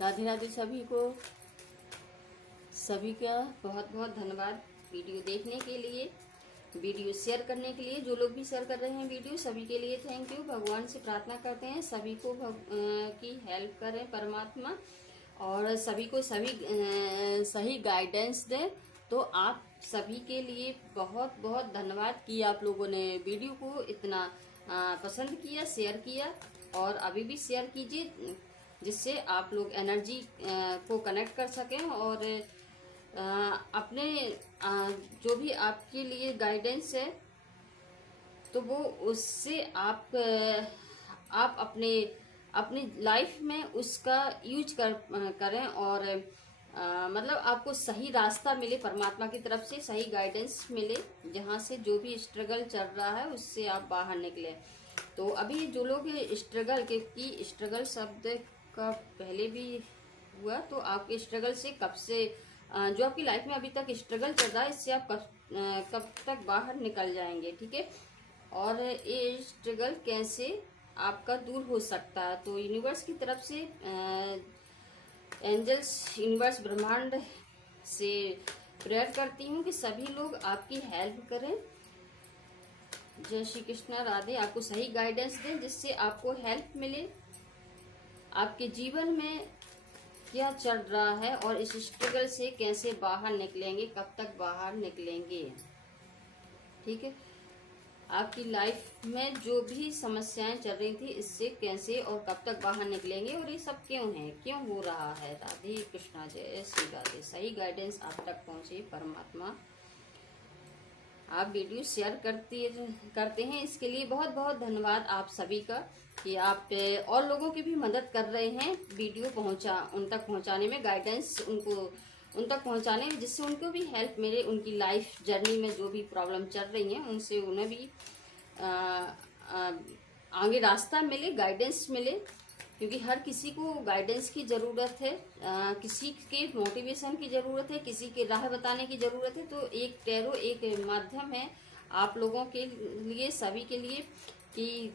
राधे राधे सभी का बहुत बहुत धन्यवाद वीडियो देखने के लिए, वीडियो शेयर करने के लिए। जो लोग भी शेयर कर रहे हैं वीडियो, सभी के लिए थैंक यू। भगवान से प्रार्थना करते हैं सभी को की हेल्प करें परमात्मा, और सभी को सही गाइडेंस दें। तो आप सभी के लिए बहुत बहुत धन्यवाद कि आप लोगों ने वीडियो को इतना पसंद किया, शेयर किया, और अभी भी शेयर कीजिए, जिससे आप लोग एनर्जी को कनेक्ट कर सकें, और अपने जो भी आपके लिए गाइडेंस है तो वो उससे आप अपने अपनी लाइफ में उसका यूज करें, और मतलब आपको सही रास्ता मिले, परमात्मा की तरफ से सही गाइडेंस मिले, जहाँ से जो भी स्ट्रगल चल रहा है उससे आप बाहर निकले। तो अभी जो लोग स्ट्रगल शब्द का पहले भी हुआ, तो आपके स्ट्रगल से कब से जो आपकी लाइफ में अभी तक स्ट्रगल चल रहा है, इससे आप कब तक बाहर निकल जाएंगे, ठीक है। और ये स्ट्रगल कैसे आपका दूर हो सकता है, तो यूनिवर्स की तरफ से एंजल्स, यूनिवर्स, ब्रह्मांड से प्रेयर करती हूँ कि सभी लोग आपकी हेल्प करें। जय श्री कृष्णा, राधे। आपको सही गाइडेंस दें जिससे आपको हेल्प मिले, आपके जीवन में क्या चल रहा है और इस स्ट्रगल से कैसे बाहर निकलेंगे, कब तक बाहर निकलेंगे, ठीक है। आपकी लाइफ में जो भी समस्याएं चल रही थी, इससे कैसे और कब तक बाहर निकलेंगे, और ये सब क्यों है, क्यों हो रहा है। राधे कृष्णा, जय श्री राधे। सही गाइडेंस आप तक पहुंचे परमात्मा। आप वीडियो शेयर करते हैं, इसके लिए बहुत बहुत धन्यवाद आप सभी का, कि आप और लोगों की भी मदद कर रहे हैं वीडियो उन तक पहुंचाने में, गाइडेंस उन तक पहुंचाने में, जिससे उनको भी हेल्प मिले, उनकी लाइफ जर्नी में जो भी प्रॉब्लम चल रही हैं उनसे उन्हें भी आगे रास्ता मिले, गाइडेंस मिले, क्योंकि हर किसी को गाइडेंस की ज़रूरत है, किसी के मोटिवेशन की ज़रूरत है, किसी के राह बताने की ज़रूरत है। तो एक टैरो एक माध्यम है आप लोगों के लिए, सभी के लिए, कि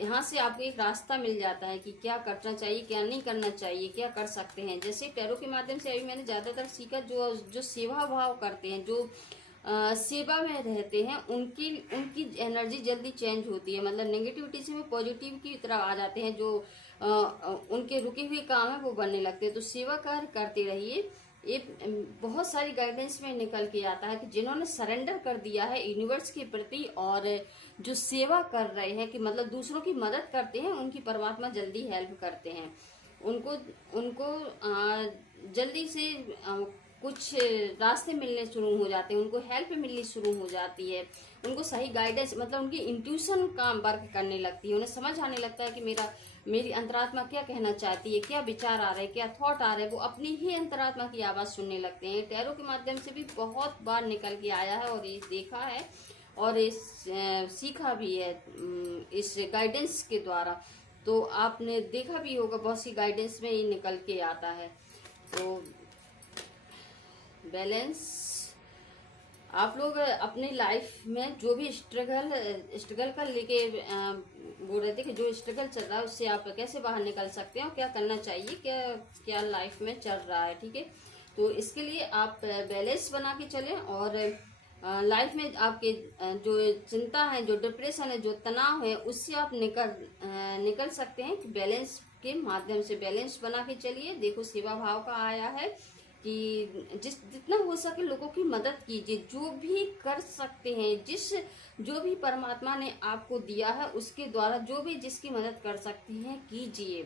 यहाँ से आपको एक रास्ता मिल जाता है कि क्या करना चाहिए, क्या नहीं करना चाहिए, क्या कर सकते हैं। जैसे टैरो के माध्यम से अभी मैंने ज़्यादातर सीखा, जो सेवा भाव करते हैं, जो सेवा में रहते हैं, उनकी एनर्जी जल्दी चेंज होती है, मतलब नेगेटिविटी से वो पॉजिटिव की तरफ आ जाते हैं। जो उनके रुके हुए काम है वो बनने लगते हैं। तो सेवा कार्य करते रहिए। ये बहुत सारी गाइडेंस में निकल के आता है कि जिन्होंने सरेंडर कर दिया है यूनिवर्स के प्रति, और जो सेवा कर रहे हैं, कि मतलब दूसरों की मदद करते हैं, उनकी परमात्मा जल्दी हेल्प करते हैं। उनको जल्दी से कुछ रास्ते मिलने शुरू हो जाते हैं, उनको हेल्प मिलनी शुरू हो जाती है, उनको सही गाइडेंस, मतलब उनकी इंट्यूशन काम वर्क करने लगती है, उन्हें समझ आने लगता है कि मेरी अंतरात्मा क्या कहना चाहती है, क्या विचार आ रहे हैं, क्या थॉट आ रहे हैं, वो अपनी ही अंतरात्मा की आवाज़ सुनने लगते हैं। टैरो के माध्यम से भी बहुत बार निकल के आया है, और ये देखा है, और सीखा भी है इस गाइडेंस के द्वारा। तो आपने देखा भी होगा, बहुत सी गाइडेंस में ये निकल के आता है। तो बैलेंस, आप लोग अपनी लाइफ में जो भी स्ट्रगल का लेके बोल रहे थे कि जो स्ट्रगल चल रहा है उससे आप कैसे बाहर निकल सकते हैं और क्या करना चाहिए, क्या लाइफ में चल रहा है, ठीक है। तो इसके लिए आप बैलेंस बना के चलें, और लाइफ में आपके जो चिंता है, जो डिप्रेशन है, जो तनाव है, उससे आप निकल सकते हैं कि बैलेंस के माध्यम से बैलेंस बना के चलिए। देखो, सेवा भाव का आया है कि जितना हो सके लोगों की मदद कीजिए, जो भी कर सकते हैं, जो भी परमात्मा ने आपको दिया है उसके द्वारा जो भी जिसकी मदद कर सकते हैं कीजिए।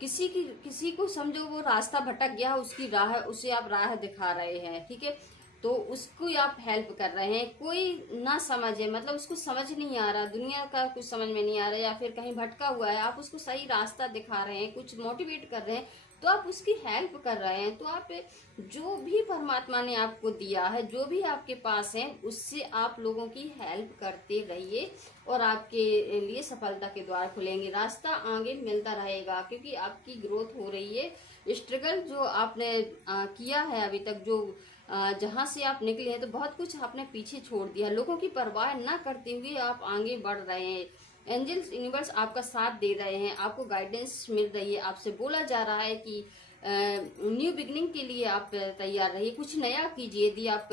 किसी को समझो वो रास्ता भटक गया, उसकी राह, उसे आप राह दिखा रहे हैं, ठीक है, तो उसको आप हेल्प कर रहे हैं। कोई ना समझे, मतलब उसको समझ नहीं आ रहा, दुनिया का कुछ समझ में नहीं आ रहा, या फिर कहीं भटका हुआ है, आप उसको सही रास्ता दिखा रहे हैं, कुछ मोटिवेट कर रहे हैं, तो आप उसकी हेल्प कर रहे हैं। तो आप जो भी परमात्मा ने आपको दिया है, जो भी आपके पास है, उससे आप लोगों की हेल्प करते रहिए, और आपके लिए सफलता के द्वार खुलेंगे, रास्ता आगे मिलता रहेगा, क्योंकि आपकी ग्रोथ हो रही है। स्ट्रगल जो आपने किया है अभी तक, जो जहाँ से आप निकले हैं, तो बहुत कुछ आपने पीछे छोड़ दिया, लोगों की परवाह ना करते हुए आप आगे बढ़ रहे हैं। एंजल्स यूनिवर्स आपका साथ दे रहे हैं, आपको गाइडेंस मिल रही है, आपसे बोला जा रहा है कि न्यू बिगनिंग के लिए आप तैयार रहिए, कुछ नया कीजिए। यदि आप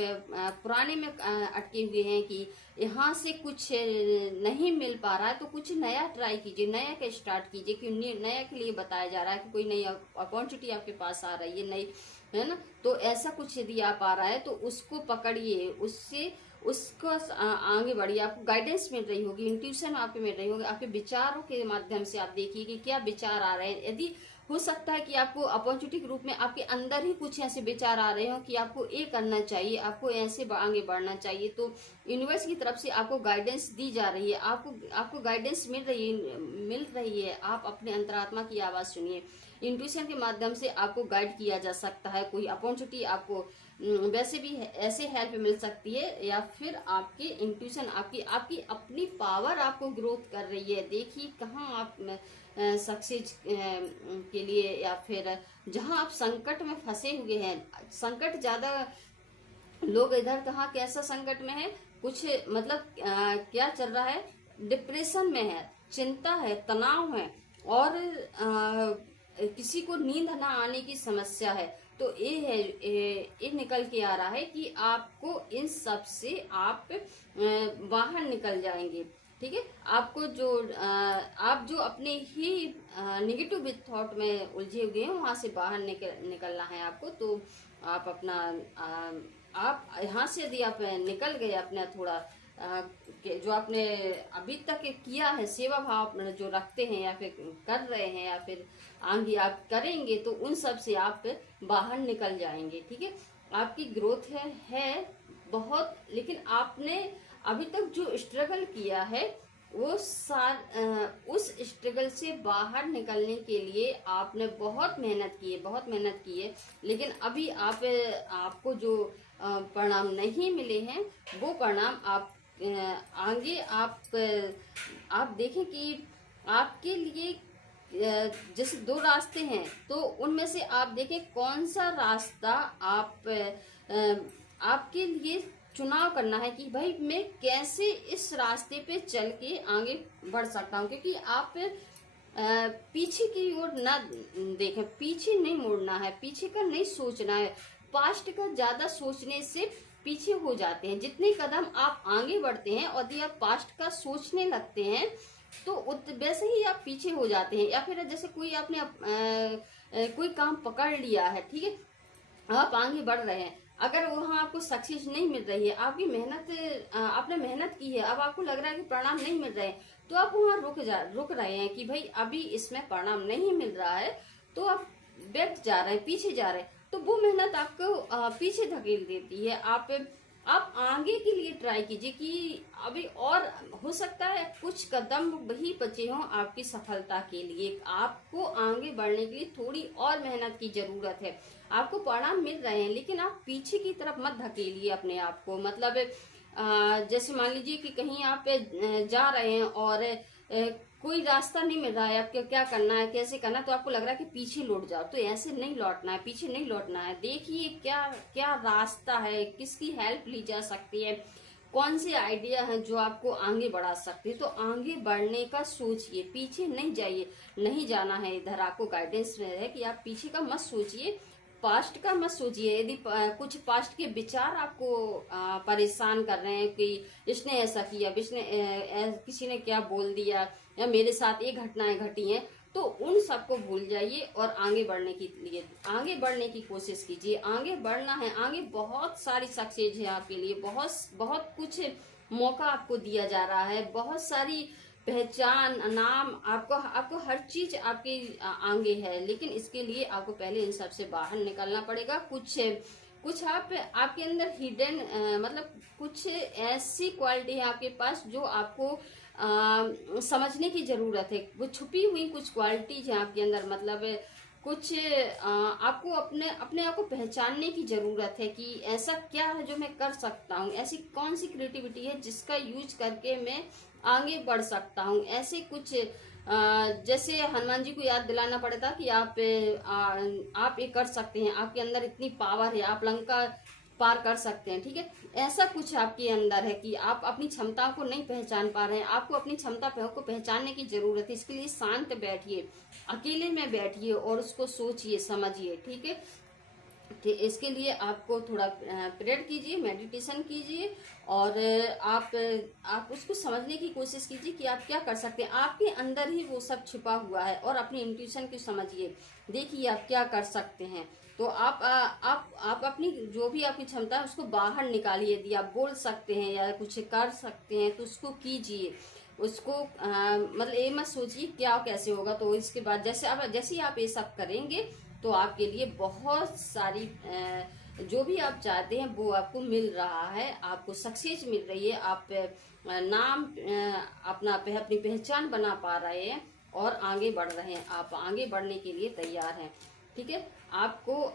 पुराने में अटके हुए हैं कि यहाँ से कुछ नहीं मिल पा रहा है, तो कुछ नया ट्राई कीजिए, नया का स्टार्ट कीजिए। कि नया के लिए बताया जा रहा है कि कोई नई अपॉर्चुनिटी आपके पास आ रही है, नई, है ना। तो ऐसा कुछ यदि आप आ रहा है तो उसको पकड़िए, उससे उसको आगे बढ़िए। आपको गाइडेंस मिल रही होगी, इंट्यूशन आपके मिल रही होगी, आपके विचारों के माध्यम से आप देखिए कि क्या विचार आ रहे हैं। यदि हो सकता है कि आपको अपॉर्चुनिटी के रूप में आपके अंदर ही कुछ ऐसे विचार आ रहे हो कि आपको ये करना चाहिए, आपको ऐसे आगे बढ़ना चाहिए, तो यूनिवर्स की तरफ से आपको गाइडेंस दी जा रही है, आपको गाइडेंस मिल रही है। आप अपने अंतरात्मा की आवाज सुनिए। इंट्यूशन के माध्यम से आपको गाइड किया जा सकता है। कोई अपॉर्चुनिटी आपको वैसे भी ऐसे हेल्प मिल सकती है, या फिर आपके इंट्यूशन, आपकी अपनी पावर आपको ग्रोथ कर रही है। देखिए कहाँ आप सक्सेस के लिए, या फिर जहां आप संकट में फंसे हुए हैं, संकट ज्यादा लोग इधर कहाँ कैसा संकट में है, कुछ मतलब क्या चल रहा है, डिप्रेशन में है, चिंता है, तनाव है, और किसी को नींद ना आने की समस्या है। तो ये है, ये निकल के आ रहा है कि आपको इन सब से आप बाहर निकल जाएंगे। ठीक है, आपको जो आप जो अपने ही निगेटिव थॉट में उलझे हुए हैं, वहां से बाहर निकलना है आपको। तो आप अपना आप यहाँ से यदि आप निकल गए, अपना थोड़ा जो आपने अभी तक किया है, सेवा भाव जो रखते हैं या फिर कर रहे हैं या फिर आगे आप करेंगे, तो उन सब से आप बाहर निकल जाएंगे। ठीक है, आपकी ग्रोथ है बहुत, लेकिन आपने अभी तक जो स्ट्रगल किया है वो उस स्ट्रगल से बाहर निकलने के लिए आपने बहुत मेहनत की है, लेकिन अभी आपको जो परिणाम नहीं मिले हैं, वो परिणाम आप आगे आप देखें कि आपके लिए जैसे दो रास्ते हैं, तो उनमें से आप देखें कौन सा रास्ता आपके लिए चुनाव करना है कि भाई मैं कैसे इस रास्ते पे चल के आगे बढ़ सकता हूँ। क्योंकि आप पीछे की ओर ना देखें, पीछे नहीं मुड़ना है, पीछे का नहीं सोचना है। पास्ट का ज्यादा सोचने से पीछे हो जाते हैं। जितने कदम आप आगे बढ़ते हैं और यदि आप पास्ट का सोचने लगते हैं, तो वैसे ही आप पीछे हो जाते हैं। या फिर जैसे कोई आपने कोई काम पकड़ लिया है, ठीक है, आप आगे बढ़ रहे हैं, अगर वहां आपको सक्सेस नहीं मिल रही है, आपकी मेहनत आपने मेहनत की है, अब आपको लग रहा है कि परिणाम नहीं मिल रहे हैं, तो आप वहां रुक रहे हैं कि भाई अभी इसमें परिणाम नहीं मिल रहा है, तो आप बैठ जा रहे हैं, पीछे जा रहे हैं। तो वो मेहनत आपको पीछे धकेल देती है। आप आगे के लिए ट्राई कीजिए कि अभी और हो सकता है कुछ कदम वही बचे हों आपकी सफलता के लिए। आपको आगे बढ़ने के लिए थोड़ी और मेहनत की जरूरत है। आपको परिणाम मिल रहे हैं, लेकिन आप पीछे की तरफ मत धकेलिए अपने आप को। मतलब जैसे मान लीजिए कि कहीं आप जा रहे हैं और कोई रास्ता नहीं मिल रहा है, आपको क्या करना है, कैसे करना है, तो आपको लग रहा है कि पीछे लौट जाओ। तो ऐसे नहीं लौटना है, पीछे नहीं लौटना है। देखिए क्या क्या रास्ता है, किसकी हेल्प ली जा सकती है, कौन से आइडिया है जो आपको आगे बढ़ा सकते हैं। तो आगे बढ़ने का सोचिए, पीछे नहीं जाइए, नहीं जाना है इधर। आपको गाइडेंस में है कि आप पीछे का मत सोचिए, पास्ट का मत सोचिए। यदि कुछ पास्ट के विचार आपको परेशान कर रहे हैं कि इसने ऐसा किया, किसी ने क्या बोल दिया, या मेरे साथ ये घटनाएं घटी हैं, तो उन सबको भूल जाइए और आगे बढ़ने की कोशिश कीजिए। आगे बढ़ना है, आगे बहुत सारी सक्सेस है आपके लिए, बहुत कुछ मौका आपको दिया जा रहा है, बहुत सारी पहचान, नाम, आपको हर चीज आपके आगे है। लेकिन इसके लिए आपको पहले इन सब से बाहर निकलना पड़ेगा। कुछ आपके अंदर हिडन मतलब कुछ ऐसी क्वालिटी है आपके पास जो आपको समझने की जरूरत है। वो छुपी हुई कुछ क्वालिटीज है आपके अंदर, मतलब कुछ आपको अपने आप को पहचानने की जरूरत है कि ऐसा क्या है जो मैं कर सकता हूँ, ऐसी कौन सी क्रिएटिविटी है जिसका यूज करके मैं आगे बढ़ सकता हूँ। ऐसे कुछ जैसे हनुमान जी को याद दिलाना पड़ता कि आप ये कर सकते हैं, आपके अंदर इतनी पावर है, आप लंका पार कर सकते हैं। ठीक है, ऐसा कुछ आपके अंदर है कि आप अपनी क्षमताओं को नहीं पहचान पा रहे हैं। आपको अपनी क्षमता को पहचानने की जरूरत है। इसके लिए शांत बैठिए, अकेले में बैठिए और उसको सोचिए, समझिए। ठीक है, इसके लिए आपको थोड़ा प्रेयर कीजिए, मेडिटेशन कीजिए और आप उसको समझने की कोशिश कीजिए कि आप क्या कर सकते हैं। आपके अंदर ही वो सब छिपा हुआ है और अपनी इंट्यूशन को समझिए, देखिए आप क्या कर सकते हैं। तो आप अपनी जो भी आपकी क्षमता है उसको बाहर निकालिए। यदि आप बोल सकते हैं या कुछ कर सकते हैं तो उसको कीजिए। उसको मतलब ये मत सोचिए क्या कैसे होगा। तो इसके बाद जैसे ही आप ये सब करेंगे तो आपके लिए बहुत सारी जो भी आप चाहते हैं वो आपको मिल रहा है, आपको सक्सेस मिल रही है। आप नाम अपनी पहचान बना पा रहे हैं और आगे बढ़ रहे हैं। आप आगे बढ़ने के लिए तैयार हैं। ठीक है, आपको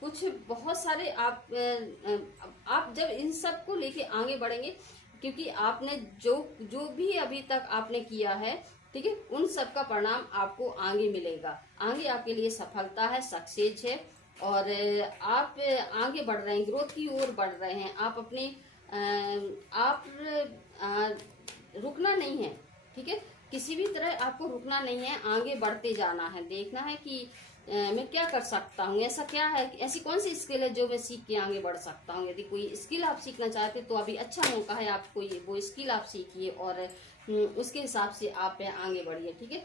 कुछ बहुत सारे आप जब इन सब को लेके आगे बढ़ेंगे, क्योंकि आपने जो भी अभी तक आपने किया है, ठीक है, उन सब का परिणाम आपको आगे मिलेगा। आगे आपके लिए सफलता है, सक्सेस है और आप आगे बढ़ रहे हैं, ग्रोथ की ओर बढ़ रहे हैं। आप अपने आप रुकना नहीं है। ठीक है, किसी भी तरह आपको रुकना नहीं है, आगे बढ़ते जाना है। देखना है कि मैं क्या कर सकता हूँ, ऐसा क्या है, ऐसी कौन सी स्किल है जो मैं सीख के आगे बढ़ सकता हूँ। यदि कोई स्किल आप सीखना चाहते तो अभी अच्छा मौका है, आपको वो स्किल आप सीखिए और उसके हिसाब से आप आगे बढ़िए। ठीक है,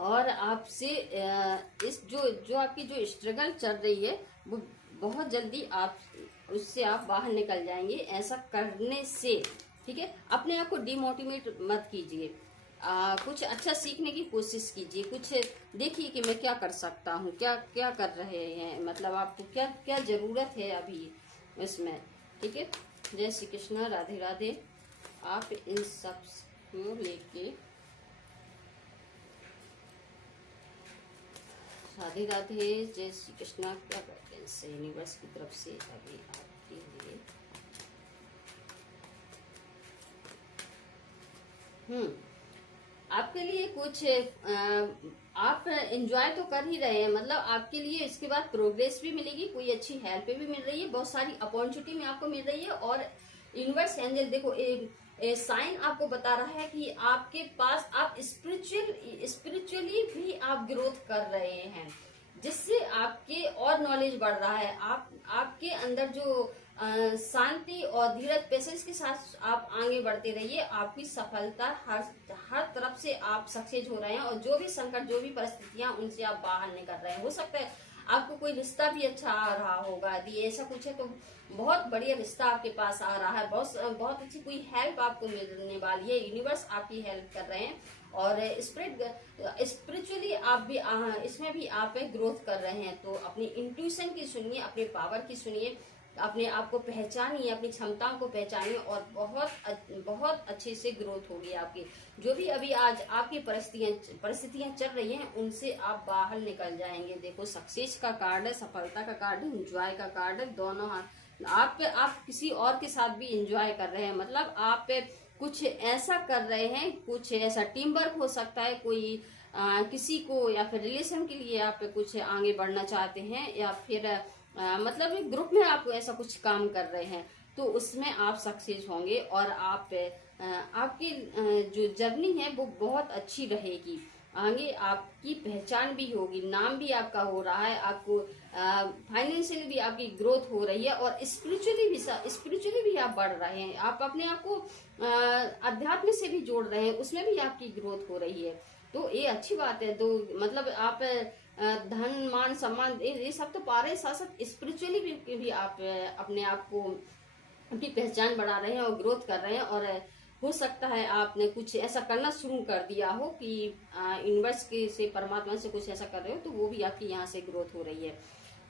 और आपसे इस जो आपकी जो स्ट्रगल चल रही है वो बहुत जल्दी उससे आप बाहर निकल जाएंगे ऐसा करने से। ठीक है, अपने आप को डिमोटिवेट मत कीजिए। कुछ अच्छा सीखने की कोशिश कीजिए, कुछ देखिए कि मैं क्या कर सकता हूँ, क्या क्या कर रहे हैं, मतलब आपको क्या क्या जरूरत है अभी इसमें। ठीक है, जय श्री कृष्ण, राधे राधे। आप इन सब को लेके राधे राधे, जय श्री कृष्णा। क्या गाइडेंस है यूनिवर्स की तरफ से अभी आपके लिए? आपके लिए कुछ आप एंजॉय तो कर ही रहे हैं, मतलब आपके लिए इसके बाद प्रोग्रेस भी मिलेगी, कोई अच्छी हेल्प भी मिल रही है, बहुत सारी अपॉर्चुनिटी में आपको मिल रही है। और यूनिवर्स एंजल देखो साइन आपको बता रहा है कि आपके पास आप स्पिरिचुअली भी आप ग्रोथ कर रहे हैं, जिससे आपके और नॉलेज बढ़ रहा है। आपके अंदर जो शांति और धीरज पेशेंस के साथ आप आगे बढ़ते रहिए। आपकी सफलता हर तरफ से आप सक्सेस हो रहे हैं और जो भी संकट, जो भी परिस्थितियां, उनसे आप बाहर निकल रहे हैं। हो सकता है आपको कोई रिश्ता भी अच्छा आ रहा होगा, यदि ऐसा कुछ है तो बहुत बढ़िया रिश्ता आपके पास आ रहा है, बहुत अच्छी कोई हेल्प आपको मिलने वाली है। यूनिवर्स आपकी हेल्प कर रहे हैं और स्पिरिचुअली आप भी इसमें भी आप ग्रोथ कर रहे हैं। तो अपनी इंट्यूशन की सुनिए, अपने पावर की सुनिए, अपने आप को पहचानिए, अपनी क्षमताओं को पहचानिए और बहुत अच्छे से ग्रोथ होगी आपकी। जो भी अभी आज आपकी परिस्थितियां चल रही हैं उनसे आप बाहर निकल जाएंगे। देखो सक्सेस का कार्ड है, सफलता का कार्ड है, एंजॉय का कार्ड है, दोनों हाथ। आप किसी और के साथ भी एंजॉय कर रहे हैं, मतलब आप कुछ ऐसा कर रहे हैं, कुछ ऐसा टीम वर्क हो सकता है, कोई किसी को या फिर रिलेशन के लिए आप कुछ आगे बढ़ना चाहते हैं, या फिर मतलब एक ग्रुप में आप ऐसा कुछ काम कर रहे हैं तो उसमें आप सक्सेस होंगे और आपकी जो जर्नी है वो बहुत अच्छी रहेगी। आगे आपकी पहचान भी होगी, नाम भी आपका हो रहा है, आपको फाइनेंशियली भी आपकी ग्रोथ हो रही है और स्पिरिचुअली भी आप बढ़ रहे हैं। आप अपने आप को अध्यात्म से भी जोड़ रहे हैं, उसमें भी आपकी ग्रोथ हो रही है। तो ये अच्छी बात है। तो मतलब आप धन मान सम्मान ये सब तो पा रहे हैं, साथ साथ स्पिरिचुअली भी आप अपने आप को, अपनी पहचान बढ़ा रहे हैं और ग्रोथ कर रहे हैं। और हो सकता है आपने कुछ ऐसा करना शुरू कर दिया हो कि यूनिवर्स के से, परमात्मा से कुछ ऐसा कर रहे हो तो वो भी आपकी यहाँ से ग्रोथ हो रही है।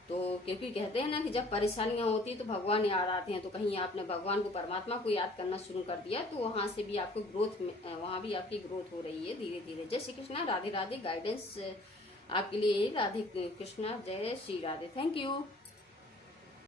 तो क्योंकि कहते हैं ना कि जब परेशानियां होती है तो भगवान याद आते हैं, तो कहीं आपने भगवान को, परमात्मा को याद करना शुरू कर दिया तो वहां से भी आपको ग्रोथ, वहां भी आपकी ग्रोथ हो रही है धीरे धीरे। जय श्री कृष्णा, राधे राधे। गाइडेंस आपके लिए राधे कृष्णा, जय श्री राधे। Thank you.